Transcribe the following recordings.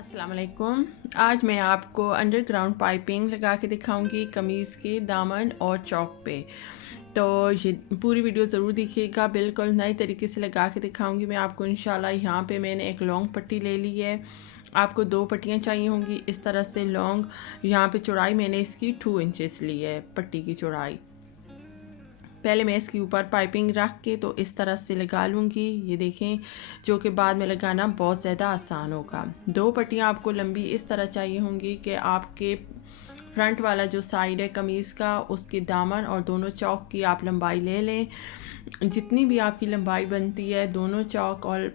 अस्सलाम वालेकुम। आज मैं आपको अंडरग्राउंड पाइपिंग लगा के दिखाऊंगी कमीज़ के दामन और चौक पे। तो ये पूरी वीडियो ज़रूर देखिएगा, बिल्कुल नए तरीके से लगा के दिखाऊंगी मैं आपको इंशाल्लाह। यहाँ पे मैंने एक लॉन्ग पट्टी ले ली है, आपको 2 पट्टियाँ चाहिए होंगी इस तरह से लॉन्ग। यहाँ पे चौड़ाई मैंने इसकी 2 इंचेस ली है, पट्टी की चौड़ाई। पहले मैं इसके ऊपर पाइपिंग रख के तो इस तरह से लगा लूँगी, ये देखें, जो कि बाद में लगाना बहुत ज़्यादा आसान होगा। 2 पट्टियाँ आपको लंबी इस तरह चाहिए होंगी कि आपके फ्रंट वाला जो साइड है कमीज़ का, उसके दामन और दोनों चौक की आप लंबाई ले लें। जितनी भी आपकी लंबाई बनती है दोनों चौक और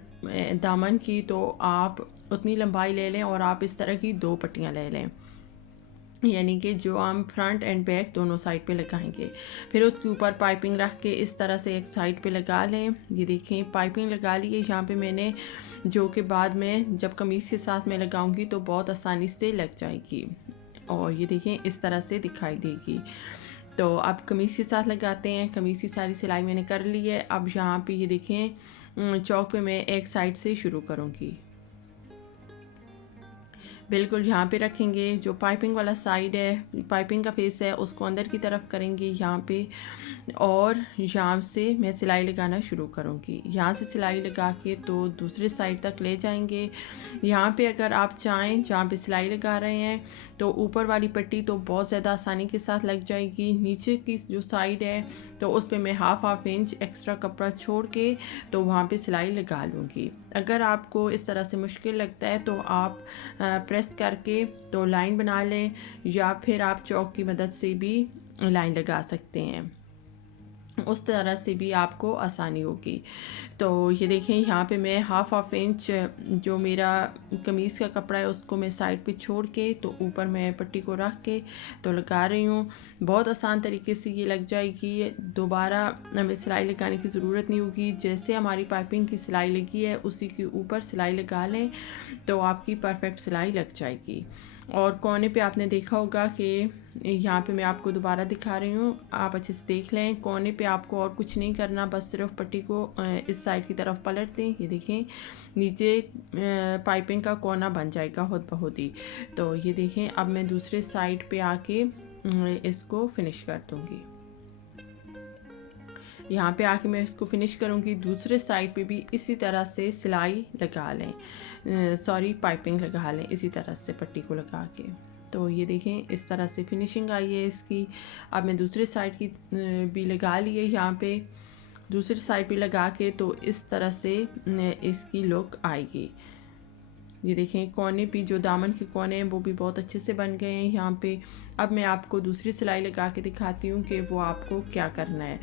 दामन की, तो आप उतनी लंबाई ले लें और आप इस तरह की 2 पट्टियाँ ले लें, यानी कि जो हम फ्रंट एंड बैक दोनों साइड पे लगाएंगे। फिर उसके ऊपर पाइपिंग रख के इस तरह से एक साइड पे लगा लें। ये देखें, पाइपिंग लगा ली है यहाँ पे मैंने, जो कि बाद में जब कमीज़ के साथ मैं लगाऊंगी तो बहुत आसानी से लग जाएगी और ये देखें इस तरह से दिखाई देगी। तो अब कमीज़ के साथ लगाते हैं। कमीज़ की सारी सिलाई मैंने कर ली है। अब यहाँ पे ये देखें, चौक पे मैं एक साइड से शुरू करूँगी, बिल्कुल यहाँ पे रखेंगे। जो पाइपिंग वाला साइड है, पाइपिंग का फेस है, उसको अंदर की तरफ करेंगे यहाँ पे, और यहाँ से मैं सिलाई लगाना शुरू करूँगी। यहाँ से सिलाई लगा के तो दूसरी साइड तक ले जाएंगे। यहाँ पे अगर आप चाहें, जहाँ पे सिलाई लगा रहे हैं, तो ऊपर वाली पट्टी तो बहुत ज़्यादा आसानी के साथ लग जाएगी। नीचे की जो साइड है तो उस पर मैं हाफ इंच एक्स्ट्रा कपड़ा छोड़ के तो वहाँ पे सिलाई लगा लूँगी। अगर आपको इस तरह से मुश्किल लगता है तो आप प्रेस करके तो लाइन बना लें, या फिर आप चौक की मदद से भी लाइन लगा सकते हैं, उस तरह से भी आपको आसानी होगी। तो ये देखें, यहाँ पे मैं हाफ इंच जो मेरा कमीज़ का कपड़ा है उसको मैं साइड पे छोड़ के तो ऊपर मैं पट्टी को रख के तो लगा रही हूँ। बहुत आसान तरीके से ये लग जाएगी, दोबारा हमें सिलाई लगाने की ज़रूरत नहीं होगी। जैसे हमारी पाइपिंग की सिलाई लगी है उसी के ऊपर सिलाई लगा लें तो आपकी परफेक्ट सिलाई लग जाएगी। और कोने पे आपने देखा होगा कि यहाँ पे मैं आपको दोबारा दिखा रही हूँ, आप अच्छे से देख लें। कोने पे आपको और कुछ नहीं करना, बस सिर्फ पट्टी को इस साइड की तरफ पलट दें। ये देखें, नीचे पाइपिंग का कोना बन जाएगा खुद ब खुद ही। तो ये देखें, अब मैं दूसरे साइड पे आके इसको फिनिश कर दूँगी। यहाँ पे आके मैं इसको फिनिश करूँगी। दूसरे साइड पे भी इसी तरह से सिलाई लगा लें, पाइपिंग लगा लें इसी तरह से पट्टी को लगा के। तो ये देखें, इस तरह से फिनिशिंग आई है इसकी। अब मैं दूसरी साइड की भी लगा ली है, यहाँ पे दूसरी साइड भी लगा के तो इस तरह से इसकी लुक आएगी। ये देखें, कोने भी जो दामन के कोने हैं वो भी बहुत अच्छे से बन गए हैं यहाँ पे। अब मैं आपको दूसरी सिलाई लगा के दिखाती हूँ कि वो आपको क्या करना है।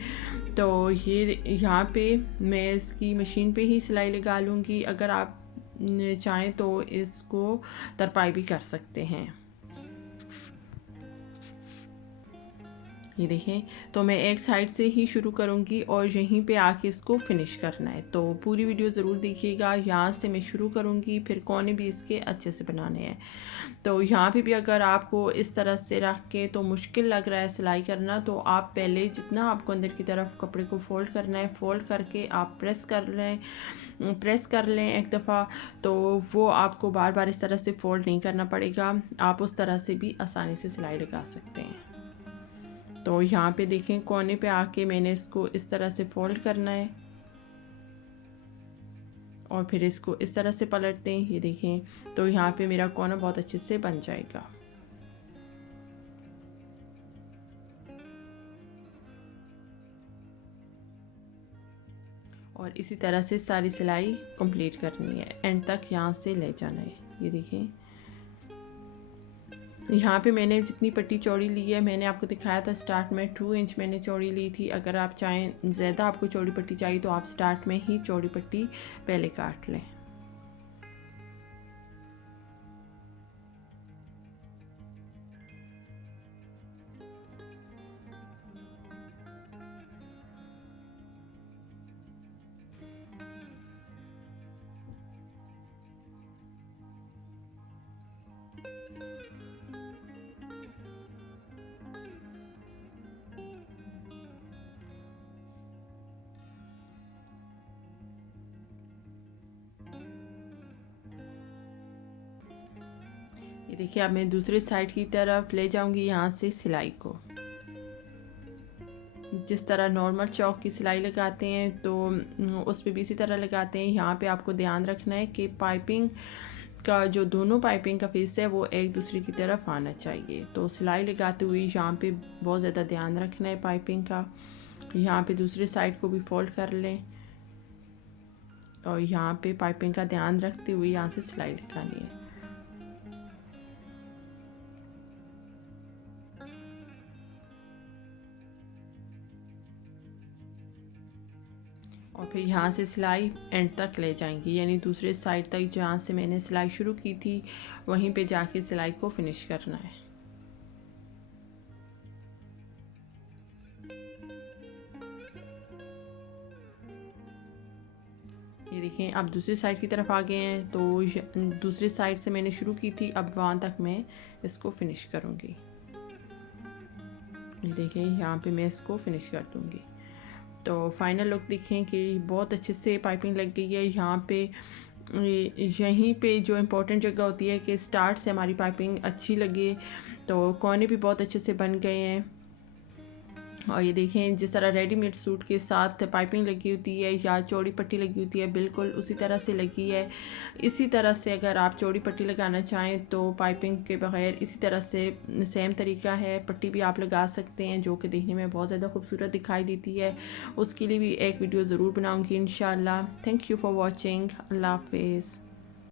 तो ये यहाँ पे मैं इसकी मशीन पे ही सिलाई लगा लूँगी। अगर आप चाहें तो इसको तरपाई भी कर सकते हैं। ये देखें, तो मैं एक साइड से ही शुरू करूँगी और यहीं पे आके इसको फिनिश करना है। तो पूरी वीडियो ज़रूर देखिएगा। यहाँ से मैं शुरू करूँगी, फिर कोने भी इसके अच्छे से बनाने हैं। तो यहाँ पे भी अगर आपको इस तरह से रख के तो मुश्किल लग रहा है सिलाई करना, तो आप पहले जितना आपको अंदर की तरफ कपड़े को फ़ोल्ड करना है, फ़ोल्ड करके आप प्रेस कर लें एक दफ़ा, तो वो आपको बार बार इस तरह से फ़ोल्ड नहीं करना पड़ेगा। आप उस तरह से भी आसानी से सिलाई लगा सकते हैं। तो यहाँ पे देखें, कोने पे आके मैंने इसको इस तरह से फोल्ड करना है और फिर इसको इस तरह से पलट दें। ये देखें, तो यहाँ पे मेरा कोना बहुत अच्छे से बन जाएगा। और इसी तरह से सारी सिलाई कंप्लीट करनी है, एंड तक यहाँ से ले जाना है। ये देखें, यहाँ पे मैंने जितनी पट्टी चौड़ी ली है, मैंने आपको दिखाया था स्टार्ट में 2 इंच मैंने चौड़ी ली थी। अगर आप चाहें ज़्यादा आपको चौड़ी पट्टी चाहिए तो आप स्टार्ट में ही चौड़ी पट्टी पहले काट लें। ये देखिए अब मैं दूसरी साइड की तरफ ले जाऊंगी यहाँ से सिलाई को। जिस तरह नॉर्मल चौक की सिलाई लगाते हैं तो उस पर भी इसी तरह लगाते हैं। यहाँ पे आपको ध्यान रखना है कि पाइपिंग का जो दोनों पाइपिंग का फेस है वो एक दूसरे की तरफ आना चाहिए। तो सिलाई लगाते हुए यहाँ पे बहुत ज़्यादा ध्यान रखना है पाइपिंग का। यहाँ पे दूसरी साइड को भी फोल्ड कर लें और यहाँ पे पाइपिंग का ध्यान रखते हुए यहाँ से सिलाई लगानी है। और फिर यहाँ से सिलाई एंड तक ले जाएंगी, यानी दूसरे साइड तक जहाँ से मैंने सिलाई शुरू की थी वहीं पे जाके सिलाई को फिनिश करना है। ये देखें अब दूसरी साइड की तरफ आ गए हैं। तो दूसरी साइड से मैंने शुरू की थी, अब वहाँ तक मैं इसको फिनिश करूँगी। ये देखें यहाँ पे मैं इसको फिनिश कर दूँगी। तो फाइनल लुक देखें कि बहुत अच्छे से पाइपिंग लग गई है। यहाँ पे यहीं पे जो इम्पोर्टेंट जगह होती है कि स्टार्ट से हमारी पाइपिंग अच्छी लगे, तो कोने भी बहुत अच्छे से बन गए हैं। और ये देखें जिस तरह रेडीमेड सूट के साथ पाइपिंग लगी होती है या चौड़ी पट्टी लगी होती है, बिल्कुल उसी तरह से लगी है। इसी तरह से अगर आप चौड़ी पट्टी लगाना चाहें तो पाइपिंग के बगैर इसी तरह से सेम तरीका है, पट्टी भी आप लगा सकते हैं जो कि देखने में बहुत ज़्यादा खूबसूरत दिखाई देती है। उसके लिए भी एक वीडियो ज़रूर बनाऊँगी इंशाल्लाह। Thank you for watching. अल्लाह हाफिज़।